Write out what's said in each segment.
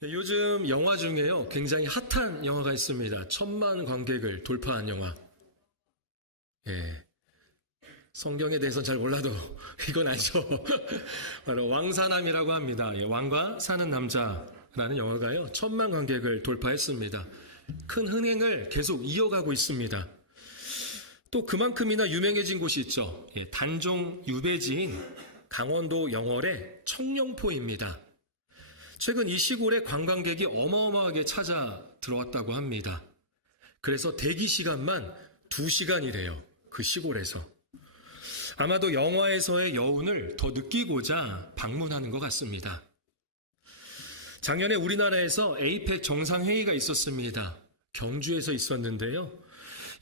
네, 요즘 영화 중에요, 굉장히 핫한 영화가 있습니다. 1,000만 관객을 돌파한 영화. 예, 성경에 대해서는 잘 몰라도 이건 아니죠. 바로 왕사남이라고 합니다. 예, 왕과 사는 남자라는 영화가요, 1,000만 관객을 돌파했습니다. 큰 흥행을 계속 이어가고 있습니다. 또 그만큼이나 유명해진 곳이 있죠. 예, 단종 유배지인 강원도 영월의 청룡포입니다. 최근 이 시골에 관광객이 어마어마하게 찾아 들어왔다고 합니다. 그래서 대기 시간만 2시간이래요. 그 시골에서. 아마도 영화에서의 여운을 더 느끼고자 방문하는 것 같습니다. 작년에 우리나라에서 에이펙 정상회의가 있었습니다. 경주에서 있었는데요.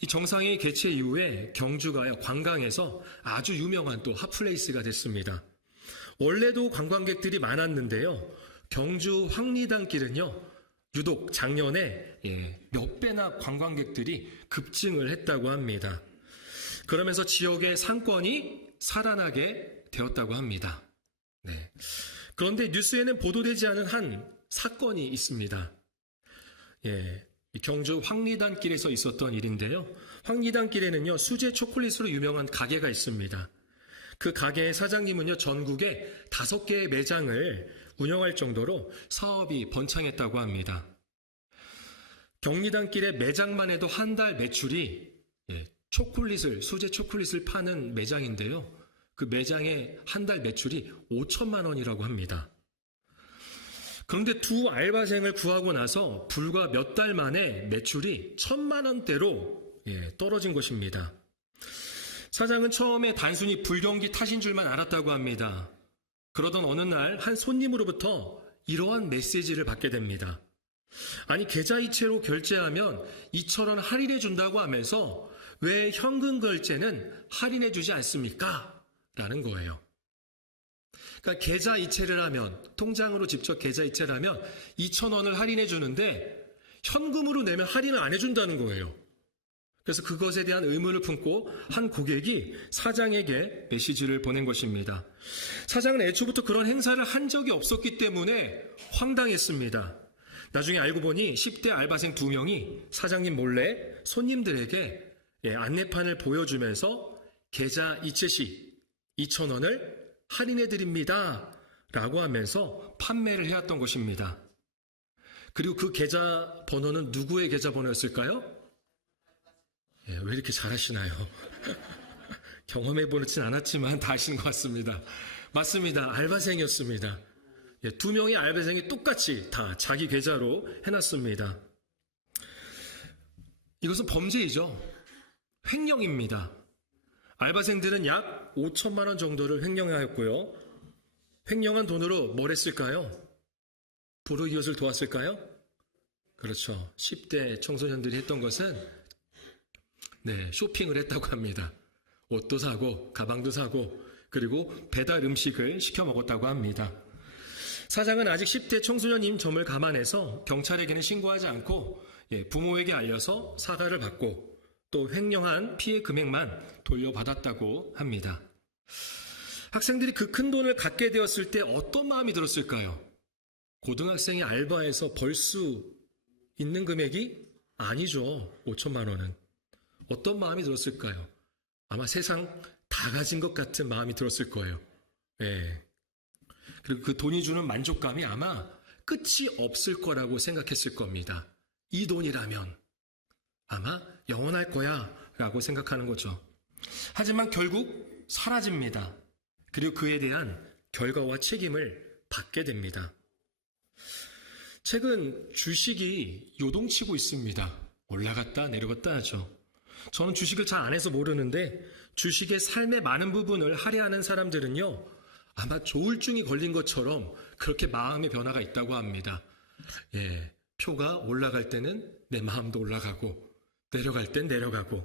이 정상회의 개최 이후에 경주가 관광에서 아주 유명한 또 핫플레이스가 됐습니다. 원래도 관광객들이 많았는데요. 경주 황리단길은요, 유독 작년에 몇 배나 관광객들이 급증을 했다고 합니다. 그러면서 지역의 상권이 살아나게 되었다고 합니다. 네. 그런데 뉴스에는 보도되지 않은 한 사건이 있습니다. 이 경주 황리단길에서 있었던 일인데요. 황리단길에는요, 수제 초콜릿으로 유명한 가게가 있습니다. 그 가게의 사장님은요, 전국에 5개의 매장을 운영할 정도로 사업이 번창했다고 합니다. 경리단길의 매장만 해도 한 달 매출이 수제 초콜릿을 파는 매장인데요. 그 매장의 한 달 매출이 5천만 원이라고 합니다. 그런데 두 알바생을 구하고 나서 불과 몇 달 만에 매출이 1,000만 원대로 떨어진 것입니다. 사장은 처음에 단순히 불경기 탓인 줄만 알았다고 합니다. 그러던 어느 날 한 손님으로부터 이러한 메시지를 받게 됩니다. 아니, 계좌이체로 결제하면 2,000원 할인해 준다고 하면서 왜 현금 결제는 할인해 주지 않습니까? 라는 거예요. 그러니까 계좌이체를 하면, 통장으로 직접 계좌이체를 하면 2,000원을 할인해 주는데 현금으로 내면 할인을 안 해준다는 거예요. 그래서 그것에 대한 의문을 품고 한 고객이 사장에게 메시지를 보낸 것입니다. 사장은 애초부터 그런 행사를 한 적이 없었기 때문에 황당했습니다. 나중에 알고 보니 10대 알바생 2명이 사장님 몰래 손님들에게 안내판을 보여주면서 계좌 이체 시 2,000원을 할인해드립니다 라고 하면서 판매를 해왔던 것입니다. 그리고 그 계좌 번호는 누구의 계좌 번호였을까요? 왜 이렇게 잘하시나요? 경험해보진 않았지만 다 아시는 것 같습니다. 맞습니다. 알바생이었습니다. 2명의 알바생이 똑같이 다 자기 계좌로 해놨습니다. 이것은 범죄이죠. 횡령입니다. 알바생들은 약 5천만 원 정도를 횡령하였고요. 횡령한 돈으로 뭘 했을까요? 불우이웃을 도왔을까요? 그렇죠. 10대 청소년들이 했던 것은 쇼핑을 했다고 합니다. 옷도 사고 가방도 사고 그리고 배달 음식을 시켜 먹었다고 합니다. 사장은 아직 10대 청소년인 점을 감안해서 경찰에게는 신고하지 않고 부모에게 알려서 사과를 받고 또 횡령한 피해 금액만 돌려받았다고 합니다. 학생들이 그 큰 돈을 갖게 되었을 때 어떤 마음이 들었을까요? 고등학생이 알바해서 벌 수 있는 금액이 아니죠. 5천만 원은. 어떤 마음이 들었을까요? 아마 세상 다 가진 것 같은 마음이 들었을 거예요. 그리고 그 돈이 주는 만족감이 아마 끝이 없을 거라고 생각했을 겁니다. 이 돈이라면 아마 영원할 거야 라고 생각하는 거죠. 하지만 결국 사라집니다. 그리고 그에 대한 결과와 책임을 받게 됩니다. 최근 주식이 요동치고 있습니다. 올라갔다 내려갔다 하죠. 저는 주식을 잘 안 해서 모르는데 주식의 삶의 많은 부분을 할애하는 사람들은요, 아마 조울증이 걸린 것처럼 그렇게 마음의 변화가 있다고 합니다. 표가 올라갈 때는 내 마음도 올라가고 내려갈 땐 내려가고.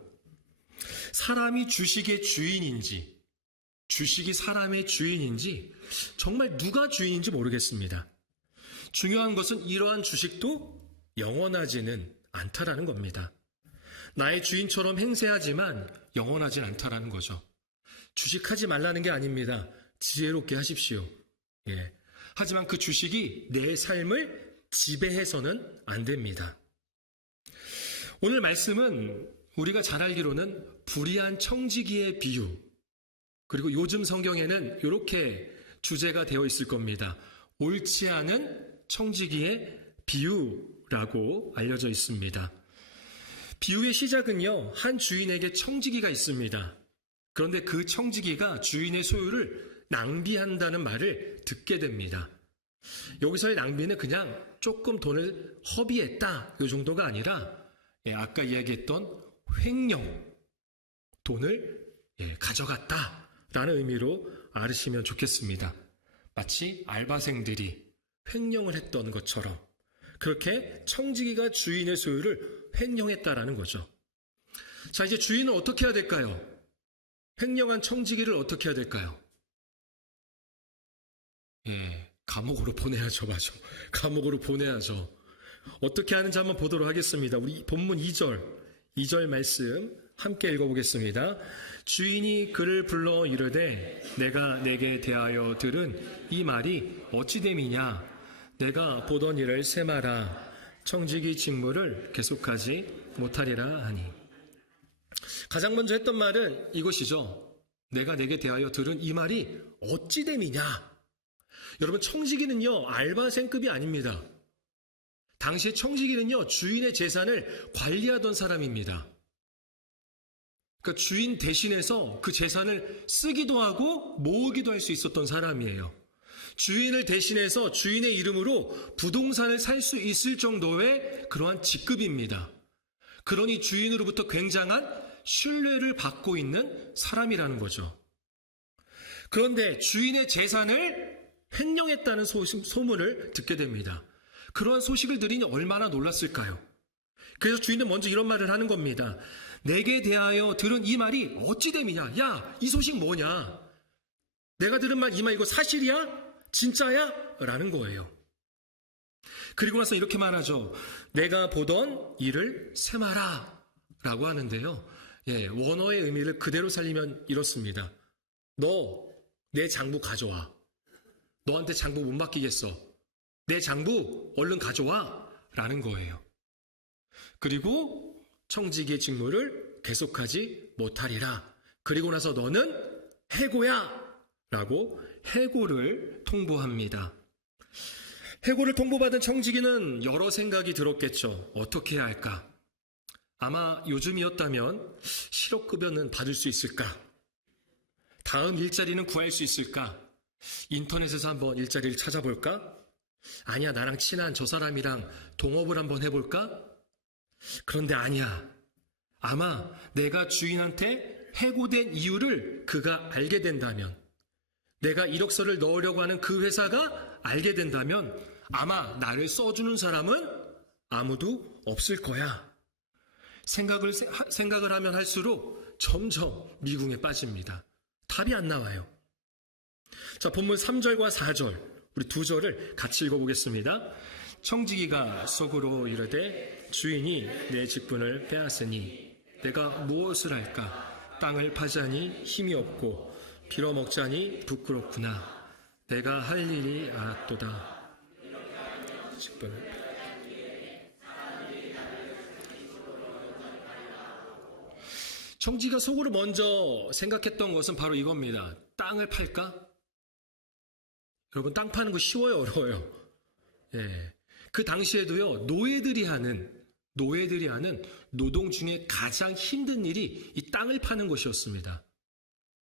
사람이 주식의 주인인지 주식이 사람의 주인인지 정말 누가 주인인지 모르겠습니다. 중요한 것은 이러한 주식도 영원하지는 않다라는 겁니다. 나의 주인처럼 행세하지만 영원하진 않다라는 거죠. 주식하지 말라는 게 아닙니다. 지혜롭게 하십시오. 하지만 그 주식이 내 삶을 지배해서는 안 됩니다. 오늘 말씀은 우리가 잘 알기로는 불의한 청지기의 비유, 그리고 요즘 성경에는 이렇게 주제가 되어 있을 겁니다. 옳지 않은 청지기의 비유라고 알려져 있습니다. 비유의 시작은요, 한 주인에게 청지기가 있습니다. 그런데 그 청지기가 주인의 소유를 낭비한다는 말을 듣게 됩니다. 여기서의 낭비는 그냥 조금 돈을 허비했다, 이 정도가 아니라 아까 이야기했던 횡령, 돈을 가져갔다라는 의미로 알으시면 좋겠습니다. 마치 알바생들이 횡령을 했던 것처럼 그렇게 청지기가 주인의 소유를 횡령했다라는 거죠. 자, 이제 주인은 어떻게 해야 될까요? 횡령한 청지기를 어떻게 해야 될까요? 감옥으로 보내야죠. 맞아. 감옥으로 보내야죠. 어떻게 하는지 한번 보도록 하겠습니다. 우리 본문 2절 말씀 함께 읽어보겠습니다. 주인이 그를 불러 이르되 내가 내게 대하여 들은 이 말이 어찌 됨이냐? 내가 보던 일을 세마라. 청지기 직무를 계속하지 못하리라 하니. 가장 먼저 했던 말은 이것이죠. 내가 내게 대하여 들은 이 말이 어찌 됨이냐? 여러분, 청지기는요, 알바생급이 아닙니다. 당시 청지기는요, 주인의 재산을 관리하던 사람입니다. 그러니까 주인 대신해서 그 재산을 쓰기도 하고 모으기도 할 수 있었던 사람이에요. 주인을 대신해서 주인의 이름으로 부동산을 살 수 있을 정도의 그러한 직급입니다. 그러니 주인으로부터 굉장한 신뢰를 받고 있는 사람이라는 거죠. 그런데 주인의 재산을 횡령했다는 소문을 듣게 됩니다. 그러한 소식을 들으니 얼마나 놀랐을까요? 그래서 주인은 먼저 이런 말을 하는 겁니다. 내게 대하여 들은 이 말이 어찌 됨이냐? 야, 이 소식 뭐냐? 내가 들은 말, 이 말 이거 사실이야? 진짜야? 라는 거예요. 그리고 나서 이렇게 말하죠. 내가 보던 일을 세마라 라고 하는데요. 원어의 의미를 그대로 살리면 이렇습니다. 너 내 장부 가져와. 너한테 장부 못 맡기겠어. 내 장부 얼른 가져와 라는 거예요. 그리고 청지기의 직무를 계속하지 못하리라. 그리고 나서 너는 해고야 라고 해고를 통보합니다. 해고를 통보받은 청지기는 여러 생각이 들었겠죠. 어떻게 해야 할까? 아마 요즘이었다면 실업급여는 받을 수 있을까? 다음 일자리는 구할 수 있을까? 인터넷에서 한번 일자리를 찾아볼까? 아니야, 나랑 친한 저 사람이랑 동업을 한번 해볼까? 그런데 아니야. 아마 내가 주인한테 해고된 이유를 그가 알게 된다면, 내가 이력서를 넣으려고 하는 그 회사가 알게 된다면 아마 나를 써주는 사람은 아무도 없을 거야. 생각을 하면 할수록 점점 미궁에 빠집니다. 답이 안 나와요. 자, 본문 3절과 4절, 우리 두 절을 같이 읽어보겠습니다. 청지기가 속으로 이르되 주인이 내 직분을 빼앗으니 내가 무엇을 할까? 땅을 파자니 힘이 없고 빌어먹자니 부끄럽구나. 내가 할 일이 알았도다. 직분을 청지기가 속으로 먼저 생각했던 것은 바로 이겁니다. 땅을 팔까? 여러분, 땅 파는 거 쉬워요, 어려워요? 그 당시에도요, 노예들이 하는 노동 중에 가장 힘든 일이 이 땅을 파는 것이었습니다.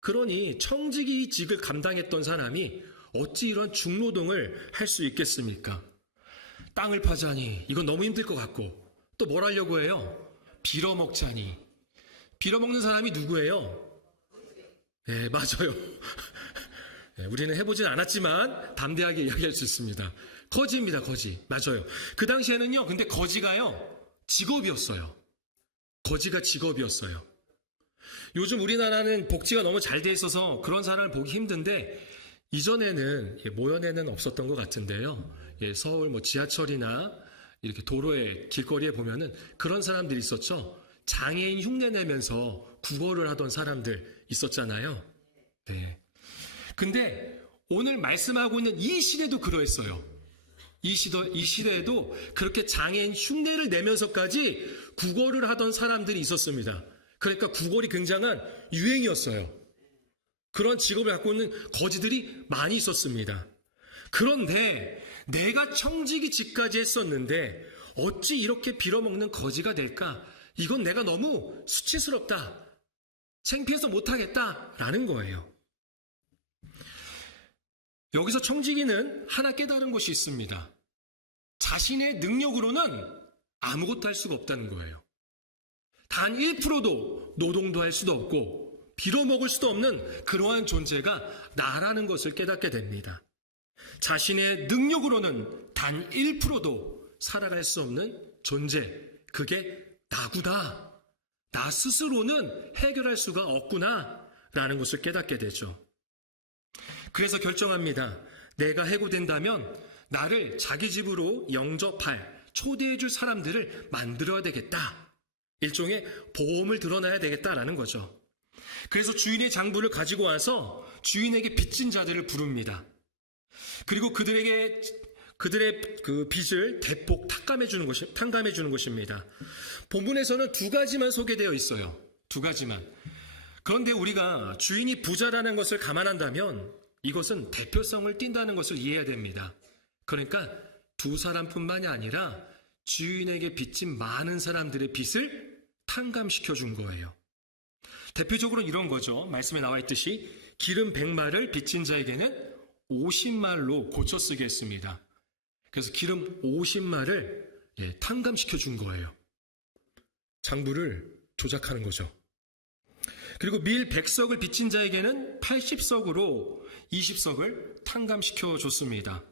그러니 청지기직을 감당했던 사람이 어찌 이런 중노동을 할 수 있겠습니까? 땅을 파자니 이건 너무 힘들 것 같고, 또 뭘 하려고 해요? 빌어먹자니. 빌어먹는 사람이 누구예요? 맞아요. 우리는 해보진 않았지만 담대하게 이야기할 수 있습니다. 거지입니다, 거지. 맞아요. 그 당시에는요, 근데 거지가요, 직업이었어요. 거지가 직업이었어요. 요즘 우리나라는 복지가 너무 잘 돼 있어서 그런 사람을 보기 힘든데, 이전에는 모연에는 없었던 것 같은데요. 서울 지하철이나 이렇게 도로에, 길거리에 보면은 그런 사람들이 있었죠. 장애인 흉내 내면서 국어를 하던 사람들 있었잖아요. 네. 근데 오늘 말씀하고 있는 이 시대도 그러했어요. 이 시대에도 그렇게 장애인 흉내를 내면서까지 구걸을 하던 사람들이 있었습니다. 그러니까 구걸이 굉장한 유행이었어요. 그런 직업을 갖고 있는 거지들이 많이 있었습니다. 그런데 내가 청지기 직까지 했었는데 어찌 이렇게 빌어먹는 거지가 될까? 이건 내가 너무 수치스럽다. 창피해서 못하겠다라는 거예요. 여기서 청지기는 하나 깨달은 것이 있습니다. 자신의 능력으로는 아무것도 할 수가 없다는 거예요. 단 1%도 노동도 할 수도 없고 빌어먹을 수도 없는 그러한 존재가 나라는 것을 깨닫게 됩니다. 자신의 능력으로는 단 1%도 살아갈 수 없는 존재, 그게 나구나. 나 스스로는 해결할 수가 없구나 라는 것을 깨닫게 되죠. 그래서 결정합니다. 내가 해고된다면 나를 자기 집으로 영접할, 초대해줄 사람들을 만들어야 되겠다. 일종의 보험을 들어놔야 되겠다라는 거죠. 그래서 주인의 장부를 가지고 와서 주인에게 빚진 자들을 부릅니다. 그리고 그들의 그 빚을 대폭 탕감해 주는 것입니다. 본문에서는 두 가지만 소개되어 있어요. 두 가지만. 그런데 우리가 주인이 부자라는 것을 감안한다면 이것은 대표성을 띈다는 것을 이해해야 됩니다. 그러니까 두 사람뿐만이 아니라 주인에게 빚진 많은 사람들의 빚을 탕감시켜 준 거예요. 대표적으로 이런 거죠. 말씀에 나와 있듯이 기름 100마를 빚진 자에게는 50말로 고쳐 쓰게 했습니다. 그래서 기름 50마를 탕감시켜 준 거예요. 장부를 조작하는 거죠. 그리고 밀 100석을 빚진 자에게는 80석으로 20석을 탕감시켜 줬습니다.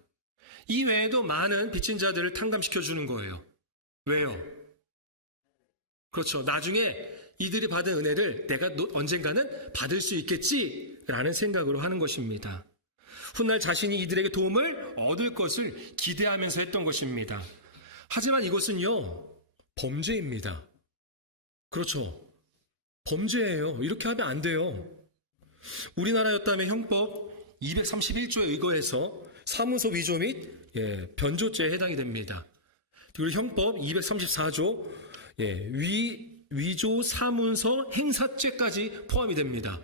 이 외에도 많은 빚진 자들을 탕감시켜 주는 거예요. 왜요? 그렇죠. 나중에 이들이 받은 은혜를 내가 언젠가는 받을 수 있겠지라는 생각으로 하는 것입니다. 훗날 자신이 이들에게 도움을 얻을 것을 기대하면서 했던 것입니다. 하지만 이것은요, 범죄입니다. 그렇죠. 범죄예요. 이렇게 하면 안 돼요. 우리나라였다면 형법 231조에 의거해서 사무소 위조 및 변조죄에 해당이 됩니다. 그리고 형법 234조 위조 사문서 행사죄까지 포함이 됩니다.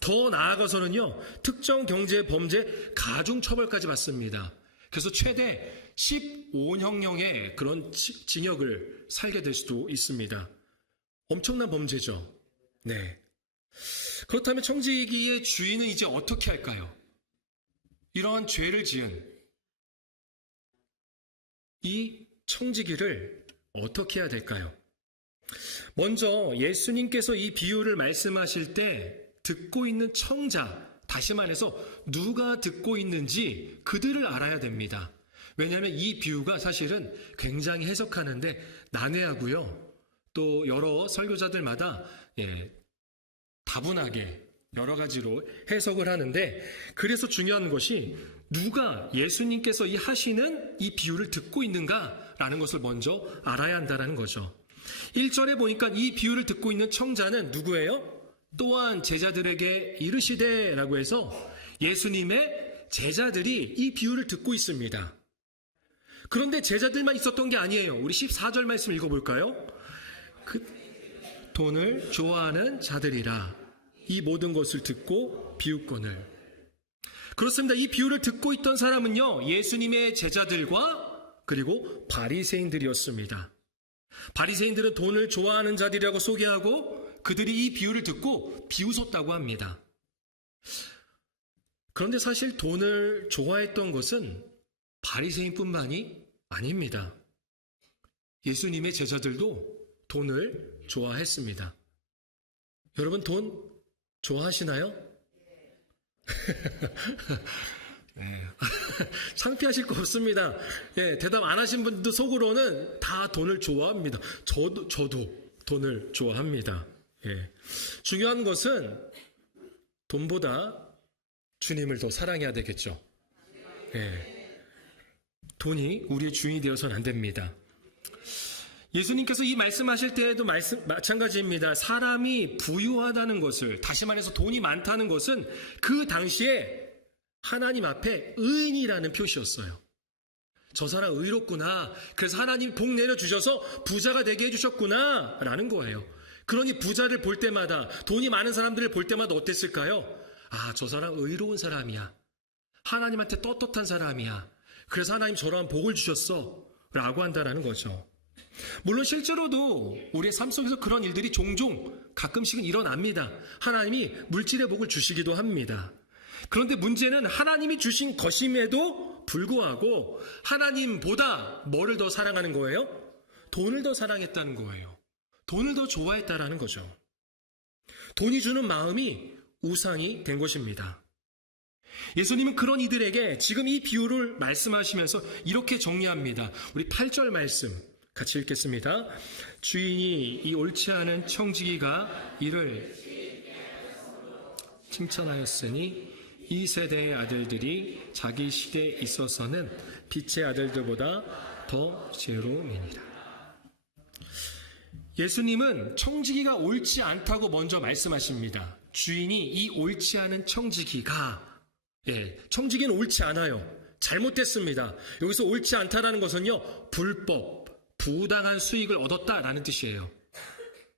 더 나아가서는요, 특정 경제 범죄 가중 처벌까지 받습니다. 그래서 최대 15년형의 그런 징역을 살게 될 수도 있습니다. 엄청난 범죄죠. 네. 그렇다면 청지기의 주인은 이제 어떻게 할까요? 이러한 죄를 지은 이 청지기를 어떻게 해야 될까요? 먼저 예수님께서 이 비유를 말씀하실 때 듣고 있는 청자, 다시 말해서 누가 듣고 있는지 그들을 알아야 됩니다. 왜냐하면 이 비유가 사실은 굉장히 해석하는데 난해하고요. 또 여러 설교자들마다 다분하게 여러 가지로 해석을 하는데, 그래서 중요한 것이 누가 예수님께서 하시는 이 비유를 듣고 있는가라는 것을 먼저 알아야 한다는 거죠. 1절에 보니까 이 비유를 듣고 있는 청자는 누구예요? 또한 제자들에게 이르시되 라고 해서 예수님의 제자들이 이 비유를 듣고 있습니다. 그런데 제자들만 있었던 게 아니에요. 우리 14절 말씀 읽어볼까요? 그 돈을 좋아하는 자들이라 이 모든 것을 듣고 비웃거늘. 그렇습니다. 이 비유를 듣고 있던 사람은요, 예수님의 제자들과 그리고 바리새인들이었습니다. 바리새인들은 돈을 좋아하는 자들이라고 소개하고 그들이 이 비유를 듣고 비웃었다고 합니다. 그런데 사실 돈을 좋아했던 것은 바리새인뿐만이 아닙니다. 예수님의 제자들도 돈을 좋아했습니다. 여러분 돈 좋아하시나요? 네. 창피하실 거 없습니다. 대답 안 하신 분도 속으로는 다 돈을 좋아합니다. 저도 돈을 좋아합니다. 중요한 것은 돈보다 주님을 더 사랑해야 되겠죠. 돈이 우리의 주인이 되어서는 안 됩니다. 예수님께서 이 말씀하실 때에도 마찬가지입니다. 사람이 부유하다는 것을, 다시 말해서 돈이 많다는 것은 그 당시에 하나님 앞에 의인이라는 표시였어요. 저 사람 의롭구나. 그래서 하나님 복 내려주셔서 부자가 되게 해주셨구나. 라는 거예요. 그러니 부자를 볼 때마다, 돈이 많은 사람들을 볼 때마다 어땠을까요? 아, 저 사람 의로운 사람이야. 하나님한테 떳떳한 사람이야. 그래서 하나님 저러한 복을 주셨어. 라고 한다라는 거죠. 물론 실제로도 우리의 삶 속에서 그런 일들이 종종 가끔씩은 일어납니다. 하나님이 물질의 복을 주시기도 합니다. 그런데 문제는 하나님이 주신 것임에도 불구하고 하나님보다 뭐를 더 사랑하는 거예요? 돈을 더 사랑했다는 거예요. 돈을 더 좋아했다라는 거죠. 돈이 주는 마음이 우상이 된 것입니다. 예수님은 그런 이들에게 지금 이 비유를 말씀하시면서 이렇게 정리합니다. 우리 8절 말씀 같이 읽겠습니다. 주인이 이 옳지 않은 청지기가 이를 칭찬하였으니 이 세대의 아들들이 자기 시대에 있어서는 빛의 아들들보다 더 지혜로움이니라. 예수님은 청지기가 옳지 않다고 먼저 말씀하십니다. 주인이 이 옳지 않은 청지기가, 청지기는 옳지 않아요. 잘못됐습니다. 여기서 옳지 않다라는 것은요, 불법, 부당한 수익을 얻었다라는 뜻이에요.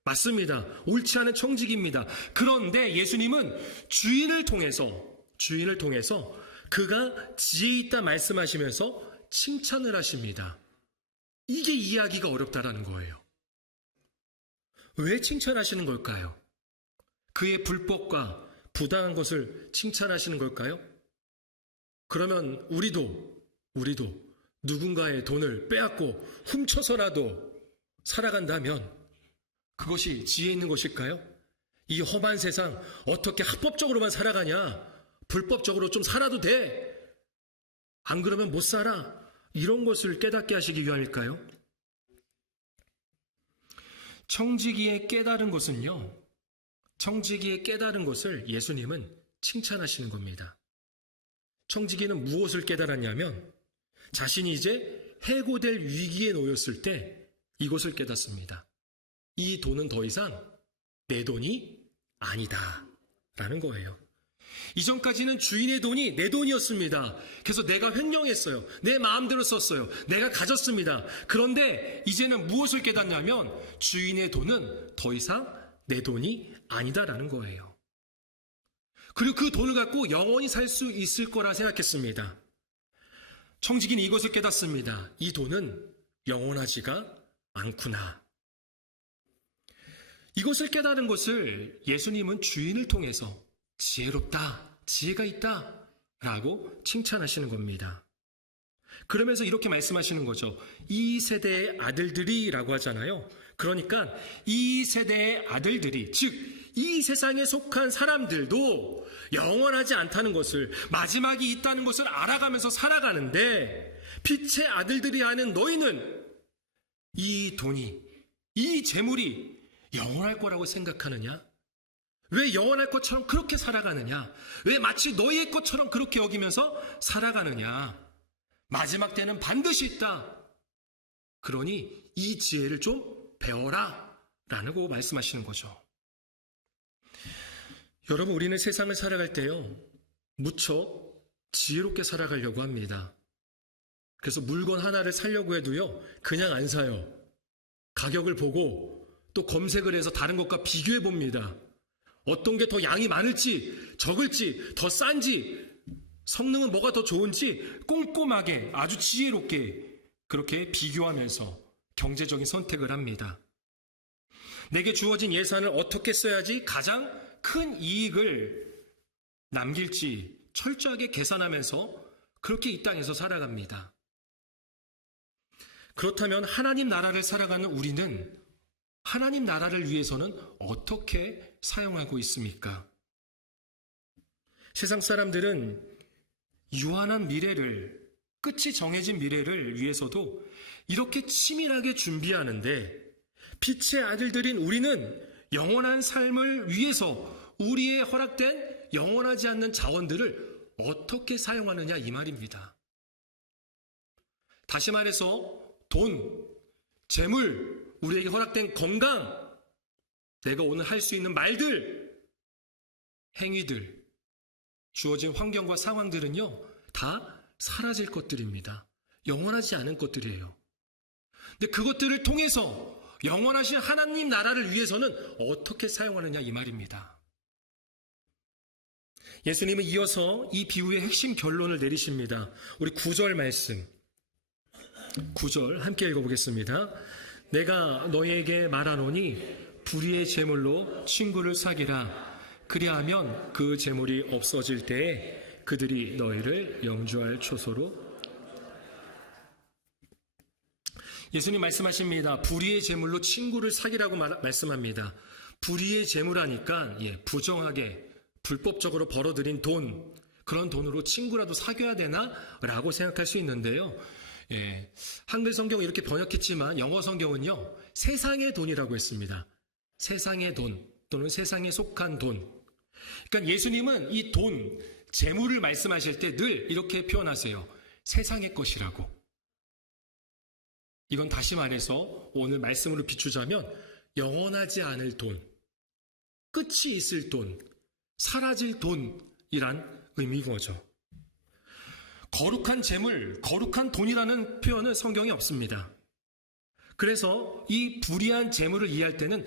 맞습니다. 옳지 않은 청지기입니다. 그런데 예수님은 주인을 통해서 그가 지혜 있다 말씀하시면서 칭찬을 하십니다. 이게 이해하기가 어렵다라는 거예요. 왜 칭찬하시는 걸까요? 그의 불법과 부당한 것을 칭찬하시는 걸까요? 그러면 우리도 누군가의 돈을 빼앗고 훔쳐서라도 살아간다면 그것이 지혜 있는 것일까요? 이 험한 세상 어떻게 합법적으로만 살아가냐? 불법적으로 좀 살아도 돼. 안 그러면 못 살아. 이런 것을 깨닫게 하시기 위함일까요? 청지기의 깨달은 것을 예수님은 칭찬하시는 겁니다. 청지기는 무엇을 깨달았냐면 자신이 이제 해고될 위기에 놓였을 때 이것을 깨닫습니다. 이 돈은 더 이상 내 돈이 아니다 라는 거예요. 이전까지는 주인의 돈이 내 돈이었습니다. 그래서 내가 횡령했어요. 내 마음대로 썼어요. 내가 가졌습니다. 그런데 이제는 무엇을 깨닫냐면 주인의 돈은 더 이상 내 돈이 아니다라는 거예요. 그리고 그 돈을 갖고 영원히 살 수 있을 거라 생각했습니다. 청지기는 이것을 깨닫습니다. 이 돈은 영원하지가 않구나. 이것을 깨달은 것을 예수님은 주인을 통해서 지혜롭다, 지혜가 있다 라고 칭찬하시는 겁니다. 그러면서 이렇게 말씀하시는 거죠. 이 세대의 아들들이 라고 하잖아요. 그러니까 이 세대의 아들들이, 즉 이 세상에 속한 사람들도 영원하지 않다는 것을, 마지막이 있다는 것을 알아가면서 살아가는데 빛의 아들들이 하는 너희는 이 돈이, 이 재물이 영원할 거라고 생각하느냐? 왜 영원할 것처럼 그렇게 살아가느냐? 왜 마치 너희의 것처럼 그렇게 여기면서 살아가느냐? 마지막 때는 반드시 있다. 그러니 이 지혜를 좀 배워라 라고 말씀하시는 거죠. 여러분, 우리는 세상을 살아갈 때요, 무척 지혜롭게 살아가려고 합니다. 그래서 물건 하나를 사려고 해도요, 그냥 안 사요. 가격을 보고 또 검색을 해서 다른 것과 비교해 봅니다. 어떤 게 더 양이 많을지, 적을지, 더 싼지, 성능은 뭐가 더 좋은지 꼼꼼하게 아주 지혜롭게 그렇게 비교하면서 경제적인 선택을 합니다. 내게 주어진 예산을 어떻게 써야지 가장 큰 이익을 남길지 철저하게 계산하면서 그렇게 이 땅에서 살아갑니다. 그렇다면 하나님 나라를 살아가는 우리는 하나님 나라를 위해서는 어떻게 사용하고 있습니까? 세상 사람들은 유한한 미래를, 끝이 정해진 미래를 위해서도 이렇게 치밀하게 준비하는데 빛의 아들들인 우리는 영원한 삶을 위해서 우리의 허락된 영원하지 않는 자원들을 어떻게 사용하느냐 이 말입니다. 다시 말해서 돈, 재물, 우리에게 허락된 건강, 내가 오늘 할 수 있는 말들, 행위들, 주어진 환경과 상황들은요 다 사라질 것들입니다. 영원하지 않은 것들이에요. 근데 그것들을 통해서 영원하신 하나님 나라를 위해서는 어떻게 사용하느냐 이 말입니다. 예수님은 이어서 이 비유의 핵심 결론을 내리십니다. 우리 9절 말씀, 9절 함께 읽어보겠습니다. 내가 너희에게 말하노니 불의의 제물로 친구를 사귀라. 그리하면 그 제물이 없어질 때에 그들이 너희를 영주할 초소로. 예수님 말씀하십니다. 불의의 제물로 친구를 사귀라고 말씀합니다. 불의의 제물하니까 부정하게 불법적으로 벌어들인 돈, 그런 돈으로 친구라도 사귀어야 되나? 라고 생각할 수 있는데요. 한글 성경은 이렇게 번역했지만 영어 성경은요, 세상의 돈이라고 했습니다. 세상의 돈 또는 세상에 속한 돈. 그러니까 예수님은 이 돈, 재물을 말씀하실 때 늘 이렇게 표현하세요. 세상의 것이라고. 이건 다시 말해서 오늘 말씀으로 비추자면 영원하지 않을 돈, 끝이 있을 돈, 사라질 돈이란 의미인 거죠. 거룩한 재물, 거룩한 돈이라는 표현은 성경에 없습니다. 그래서 이 불의한 재물을 이해할 때는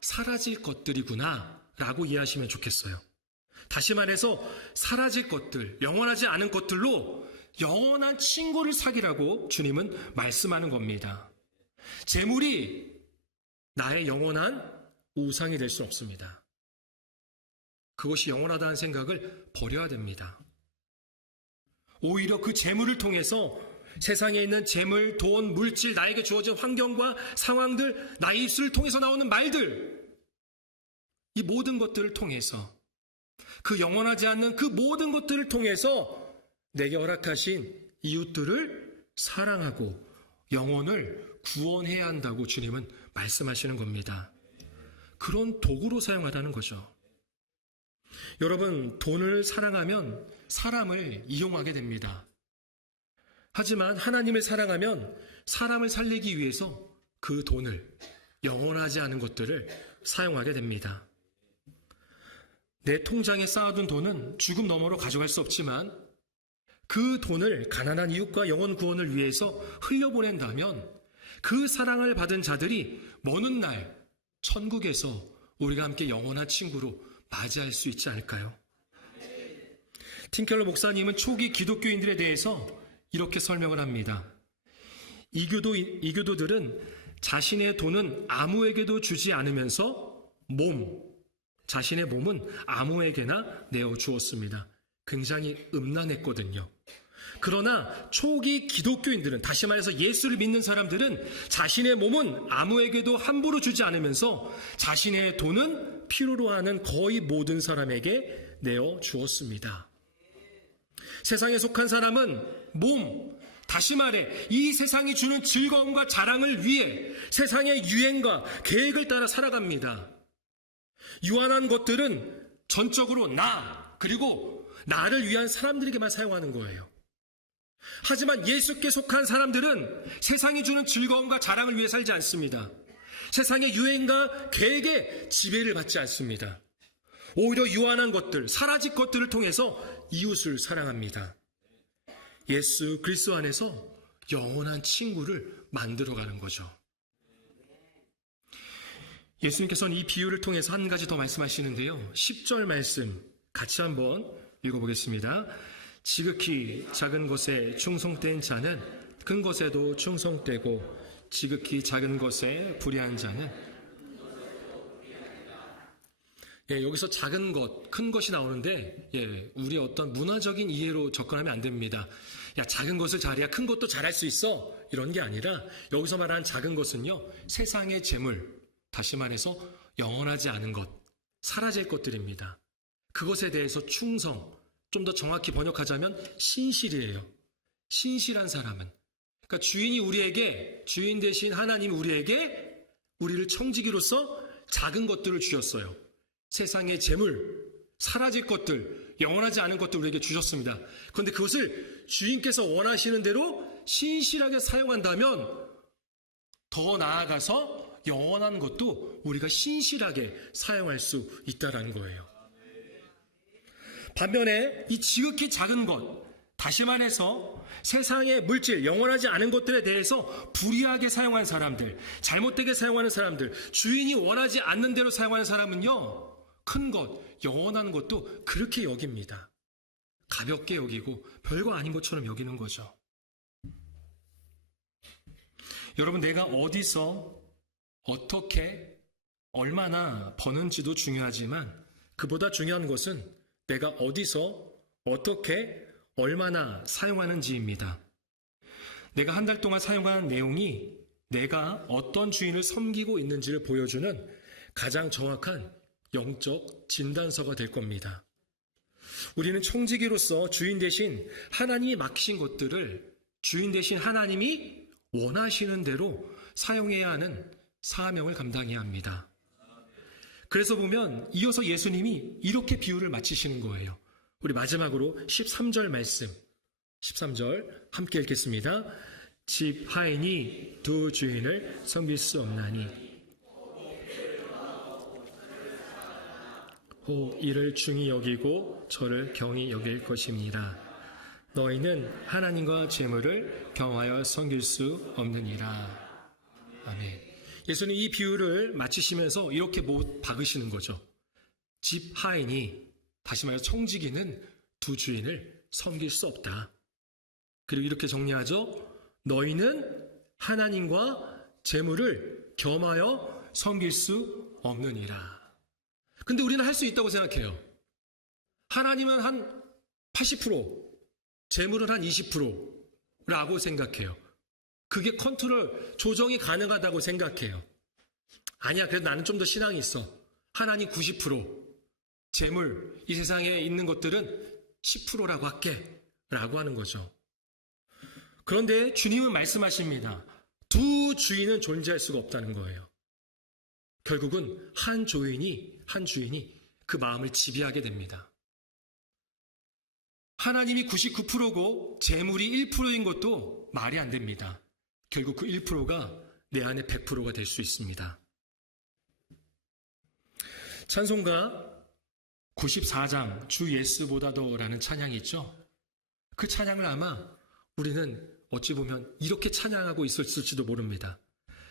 사라질 것들이구나 라고 이해하시면 좋겠어요. 다시 말해서 사라질 것들, 영원하지 않은 것들로 영원한 친구를 사귀라고 주님은 말씀하는 겁니다. 재물이 나의 영원한 우상이 될 수 없습니다. 그것이 영원하다는 생각을 버려야 됩니다. 오히려 그 재물을 통해서 세상에 있는 재물, 돈, 물질, 나에게 주어진 환경과 상황들, 나의 입술을 통해서 나오는 말들, 이 모든 것들을 통해서, 그 영원하지 않는 그 모든 것들을 통해서 내게 허락하신 이웃들을 사랑하고 영혼을 구원해야 한다고 주님은 말씀하시는 겁니다. 그런 도구로 사용하라는 거죠. 여러분, 돈을 사랑하면 사람을 이용하게 됩니다. 하지만 하나님을 사랑하면 사람을 살리기 위해서 그 돈을, 영원하지 않은 것들을 사용하게 됩니다. 내 통장에 쌓아둔 돈은 죽음 너머로 가져갈 수 없지만 그 돈을 가난한 이웃과 영혼 구원을 위해서 흘려보낸다면 그 사랑을 받은 자들이 먼 훗날 천국에서 우리가 함께 영원한 친구로 맞이할 수 있지 않을까요? 팀켈러 목사님은 초기 기독교인들에 대해서 이렇게 설명을 합니다. 이교도들은 자신의 돈은 아무에게도 주지 않으면서 자신의 몸은 아무에게나 내어주었습니다. 굉장히 음란했거든요. 그러나 초기 기독교인들은, 다시 말해서 예수를 믿는 사람들은 자신의 몸은 아무에게도 함부로 주지 않으면서 자신의 돈은 필요로 하는 거의 모든 사람에게 내어주었습니다. 세상에 속한 사람은 다시 말해 이 세상이 주는 즐거움과 자랑을 위해 세상의 유행과 계획을 따라 살아갑니다. 유한한 것들은 전적으로 그리고 나를 위한 사람들에게만 사용하는 거예요. 하지만 예수께 속한 사람들은 세상이 주는 즐거움과 자랑을 위해 살지 않습니다. 세상의 유행과 계획에 지배를 받지 않습니다. 오히려 유한한 것들, 사라질 것들을 통해서 이웃을 사랑합니다. 예수 그리스도 안에서 영원한 친구를 만들어가는 거죠. 예수님께서는 이 비유를 통해서 한 가지 더 말씀하시는데요. 10절 말씀 같이 한번 읽어보겠습니다. 지극히 작은 것에 충성된 자는 큰 것에도 충성되고 지극히 작은 것에 불의한 자는 여기서 작은 것, 큰 것이 나오는데 우리 어떤 문화적인 이해로 접근하면 안 됩니다. 작은 것을 잘해야 큰 것도 잘할 수 있어, 이런 게 아니라 여기서 말하는 작은 것은요, 세상의 재물, 다시 말해서 영원하지 않은 것, 사라질 것들입니다. 그것에 대해서 충성, 좀 더 정확히 번역하자면 신실이에요. 신실한 사람은, 그러니까 주인 대신 하나님이 우리를 청지기로서 작은 것들을 주셨어요. 세상의 재물, 사라질 것들, 영원하지 않은 것들 우리에게 주셨습니다. 그런데 그것을 주인께서 원하시는 대로 신실하게 사용한다면 더 나아가서 영원한 것도 우리가 신실하게 사용할 수 있다는 거예요. 반면에 이 지극히 작은 것, 다시 말해서 세상의 물질, 영원하지 않은 것들에 대해서 불이하게 사용한 사람들, 잘못되게 사용하는 사람들, 주인이 원하지 않는 대로 사용하는 사람은요, 큰 것, 영원한 것도 그렇게 여깁니다. 가볍게 여기고 별거 아닌 것처럼 여기는 거죠. 여러분, 내가 어디서 어떻게 얼마나 버는지도 중요하지만 그보다 중요한 것은 내가 어디서 어떻게 얼마나 사용하는지입니다. 내가 한 달 동안 사용한 내용이 내가 어떤 주인을 섬기고 있는지를 보여주는 가장 정확한 영적 진단서가 될 겁니다. 우리는 청지기로서 주인 대신 하나님이 맡기신 것들을 주인 대신 하나님이 원하시는 대로 사용해야 하는 사명을 감당해야 합니다. 그래서 보면 이어서 예수님이 이렇게 비유를 마치시는 거예요. 우리 마지막으로 13절 말씀, 13절 함께 읽겠습니다. 집 하인이 두 주인을 섬길 수 없나니 혹 이를 중히 여기고 저를 경히 여길 것입니다. 너희는 하나님과 재물을 경하여 섬길 수 없느니라. 아멘. 예수님 이 비유를 마치시면서 이렇게 못 박으시는 거죠. 집 하인이, 다시 말해 청지기는 두 주인을 섬길 수 없다. 그리고 이렇게 정리하죠. 너희는 하나님과 재물을 겸하여 섬길 수 없느니라. 근데 우리는 할 수 있다고 생각해요. 하나님은 한 80%, 재물은 한 20%라고 생각해요. 그게 컨트롤, 조정이 가능하다고 생각해요. 아니야, 그래도 나는 좀 더 신앙이 있어. 하나님 90%, 재물, 이 세상에 있는 것들은 10%라고 할게 라고 하는 거죠. 그런데 주님은 말씀하십니다. 두 주인은 존재할 수가 없다는 거예요. 결국은 한 주인이 그 마음을 지배하게 됩니다. 하나님이 99%고 재물이 1%인 것도 말이 안 됩니다. 결국 그 1%가 내 안에 100%가 될 수 있습니다. 찬송가 94장 주 예수보다도라는 찬양이 있죠. 그 찬양을 아마 우리는 어찌 보면 이렇게 찬양하고 있었을지도 모릅니다.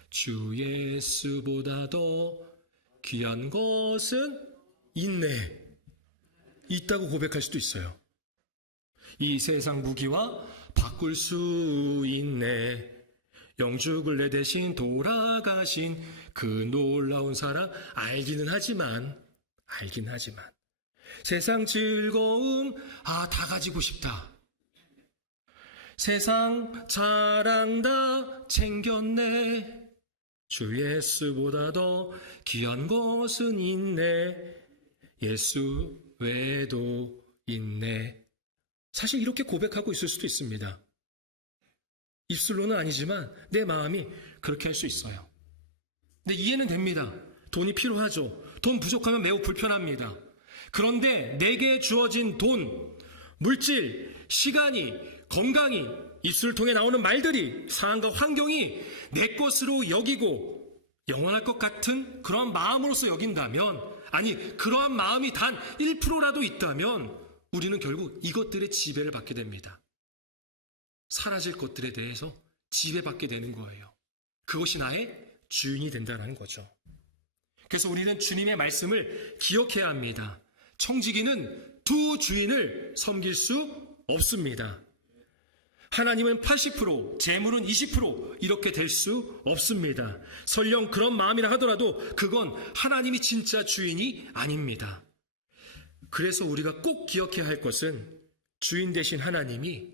주 예수보다도 귀한 것은 있네. 있다고 고백할 수도 있어요. 이 세상 무기와 바꿀 수 있네. 영죽을 내 대신 돌아가신 그 놀라운 사랑 알기는 하지만 세상 즐거움 다 가지고 싶다. 세상 자랑 다 챙겼네. 주 예수보다 더 귀한 것은 있네. 예수 외에도 있네. 사실 이렇게 고백하고 있을 수도 있습니다. 입술로는 아니지만 내 마음이 그렇게 할 수 있어요. 근데 이해는 됩니다. 돈이 필요하죠. 돈 부족하면 매우 불편합니다. 그런데 내게 주어진 돈, 물질, 시간이, 건강이, 입술을 통해 나오는 말들이, 상황과 환경이 내 것으로 여기고 영원할 것 같은 그런 마음으로서 여긴다면, 아니 그러한 마음이 단 1%라도 있다면 우리는 결국 이것들의 지배를 받게 됩니다. 사라질 것들에 대해서 지배받게 되는 거예요. 그것이 나의 주인이 된다는 거죠. 그래서 우리는 주님의 말씀을 기억해야 합니다. 청지기는 두 주인을 섬길 수 없습니다. 하나님은 80%, 재물은 20% 이렇게 될 수 없습니다. 설령 그런 마음이라 하더라도 그건 하나님이 진짜 주인이 아닙니다. 그래서 우리가 꼭 기억해야 할 것은 주인 되신 하나님이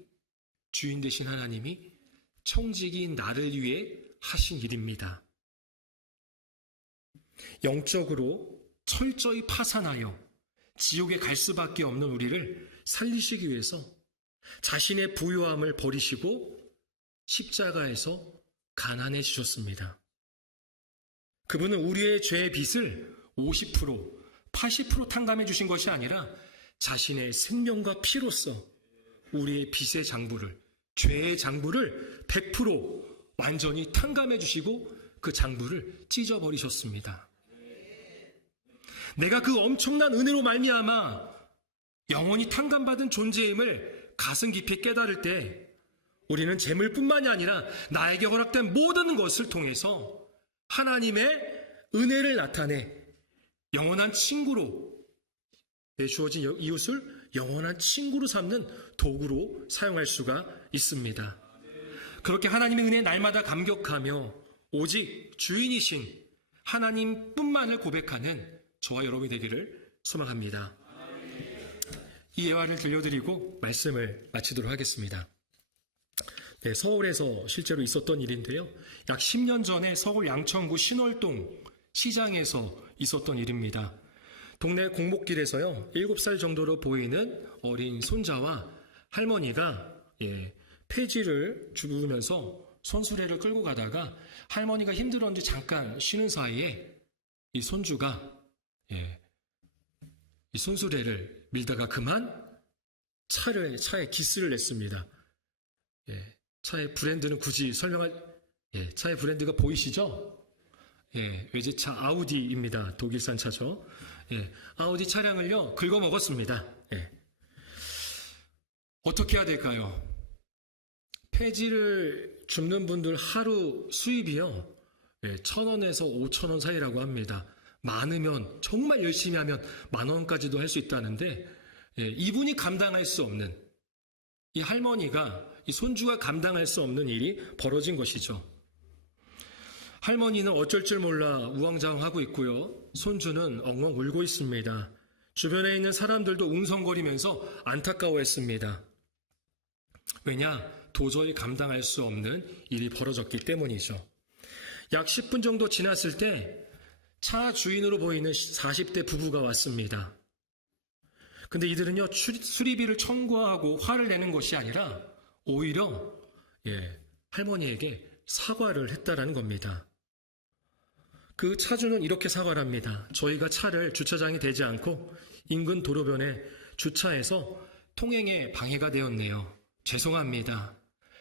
청지기인 나를 위해 하신 일입니다. 영적으로 철저히 파산하여 지옥에 갈 수밖에 없는 우리를 살리시기 위해서 자신의 부유함을 버리시고 십자가에서 가난해지셨습니다. 그분은 우리의 죄의 빚을 50%, 80% 탕감해 주신 것이 아니라 자신의 생명과 피로써 우리의 빚의 장부를, 죄의 장부를 100% 완전히 탕감해 주시고 그 장부를 찢어버리셨습니다. 내가 그 엄청난 은혜로 말미암아 영원히 탕감받은 존재임을 가슴 깊이 깨달을 때 우리는 재물뿐만이 아니라 나에게 허락된 모든 것을 통해서 하나님의 은혜를 나타내 영원한 친구로, 내 주어진 이웃을 영원한 친구로 삼는 도구로 사용할 수가 있습니다. 그렇게 하나님의 은혜에 날마다 감격하며 오직 주인이신 하나님뿐만을 고백하는 저와 여러분이 되기를 소망합니다. 이 예화를 들려드리고 말씀을 마치도록 하겠습니다. 네, 서울에서 실제로 있었던 일인데요. 약 10년 전에 서울 양천구 신월동 시장에서 있었던 일입니다. 동네 공목길에서요, 7살 정도로 보이는 어린 손자와 할머니가 폐지를 주우면서 손수레를 끌고 가다가 할머니가 힘들었는지 잠깐 쉬는 사이에 이 손주가 이 손수레를 밀다가 그만 차에 기스를 냈습니다. 차의 브랜드는 굳이 차의 브랜드가 보이시죠? 외제차 아우디입니다. 독일산 차죠. 아우디 차량을요, 긁어먹었습니다. 어떻게 해야 될까요? 폐지를 줍는 분들 하루 수입이요, 1,000원에서 5,000원 사이라고 합니다. 많으면, 정말 열심히 하면 10,000원까지도 할 수 있다는데, 이분이 감당할 수 없는, 이 할머니가, 이 손주가 감당할 수 없는 일이 벌어진 것이죠. 할머니는 어쩔 줄 몰라 우왕좌왕하고 있고요. 손주는 엉엉 울고 있습니다. 주변에 있는 사람들도 웅성거리면서 안타까워했습니다. 왜냐? 도저히 감당할 수 없는 일이 벌어졌기 때문이죠. 약 10분 정도 지났을 때 차 주인으로 보이는 40대 부부가 왔습니다. 근데 이들은요, 수리비를 청구하고 화를 내는 것이 아니라 오히려 할머니에게 사과를 했다라는 겁니다. 그 차주는 이렇게 사과를 합니다. 저희가 차를 주차장에 대지 않고 인근 도로변에 주차해서 통행에 방해가 되었네요. 죄송합니다.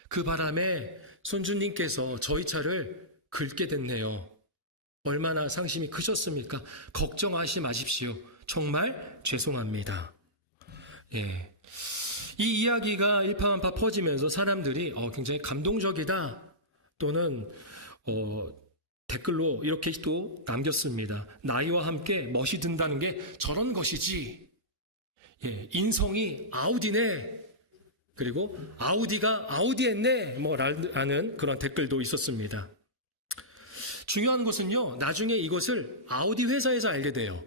그 바람에 손주님께서 저희 차를 긁게 됐네요. 얼마나 상심이 크셨습니까? 걱정하지 마십시오. 정말 죄송합니다. 이 이야기가 일파만파 퍼지면서 사람들이 굉장히 감동적이다, 또는 댓글로 이렇게 또 남겼습니다. 나이와 함께 멋이 든다는 게 저런 것이지. 인성이 아우디네. 그리고 아우디가 아우디했네. 라는 그런 댓글도 있었습니다. 중요한 것은요, 나중에 이것을 아우디 회사에서 알게 돼요.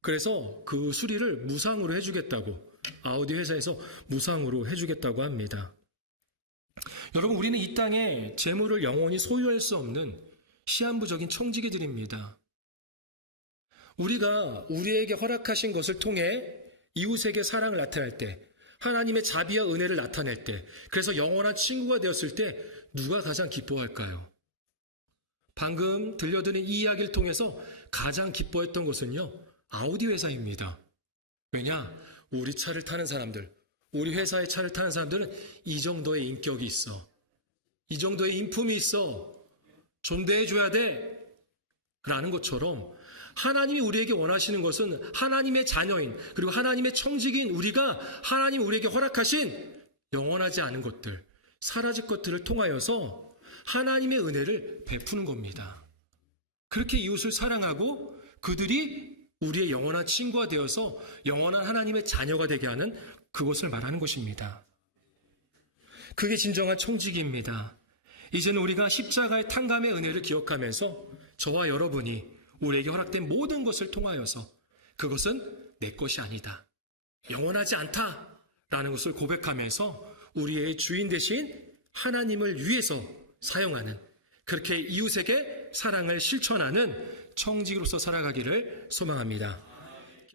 그래서 그 수리를 무상으로 해주겠다고, 아우디 회사에서 무상으로 해주겠다고 합니다. 여러분, 우리는 이 땅에 재물을 영원히 소유할 수 없는 시한부적인 청지기들입니다. 우리가 우리에게 허락하신 것을 통해 이웃에게 사랑을 나타낼 때, 하나님의 자비와 은혜를 나타낼 때, 그래서 영원한 친구가 되었을 때 누가 가장 기뻐할까요? 방금 들려드린 이 이야기를 통해서 가장 기뻐했던 것은요, 아우디 회사입니다. 왜냐? 우리 차를 타는 사람들, 우리 회사의 차를 타는 사람들은 이 정도의 인격이 있어. 이 정도의 인품이 있어. 존대해줘야 돼. 라는 것처럼 하나님이 우리에게 원하시는 것은 하나님의 자녀인, 그리고 하나님의 청지기인 우리가 하나님이 우리에게 허락하신 영원하지 않은 것들, 사라질 것들을 통하여서 하나님의 은혜를 베푸는 겁니다. 그렇게 이웃을 사랑하고 그들이 우리의 영원한 친구가 되어서 영원한 하나님의 자녀가 되게 하는 그것을 말하는 것입니다. 그게 진정한 청지기입니다. 이제는 우리가 십자가의 탕감의 은혜를 기억하면서 저와 여러분이 우리에게 허락된 모든 것을 통하여서 그것은 내 것이 아니다, 영원하지 않다라는 것을 고백하면서 우리의 주인 대신 하나님을 위해서 사용하는, 그렇게 이웃에게 사랑을 실천하는 청지기로서 살아가기를 소망합니다.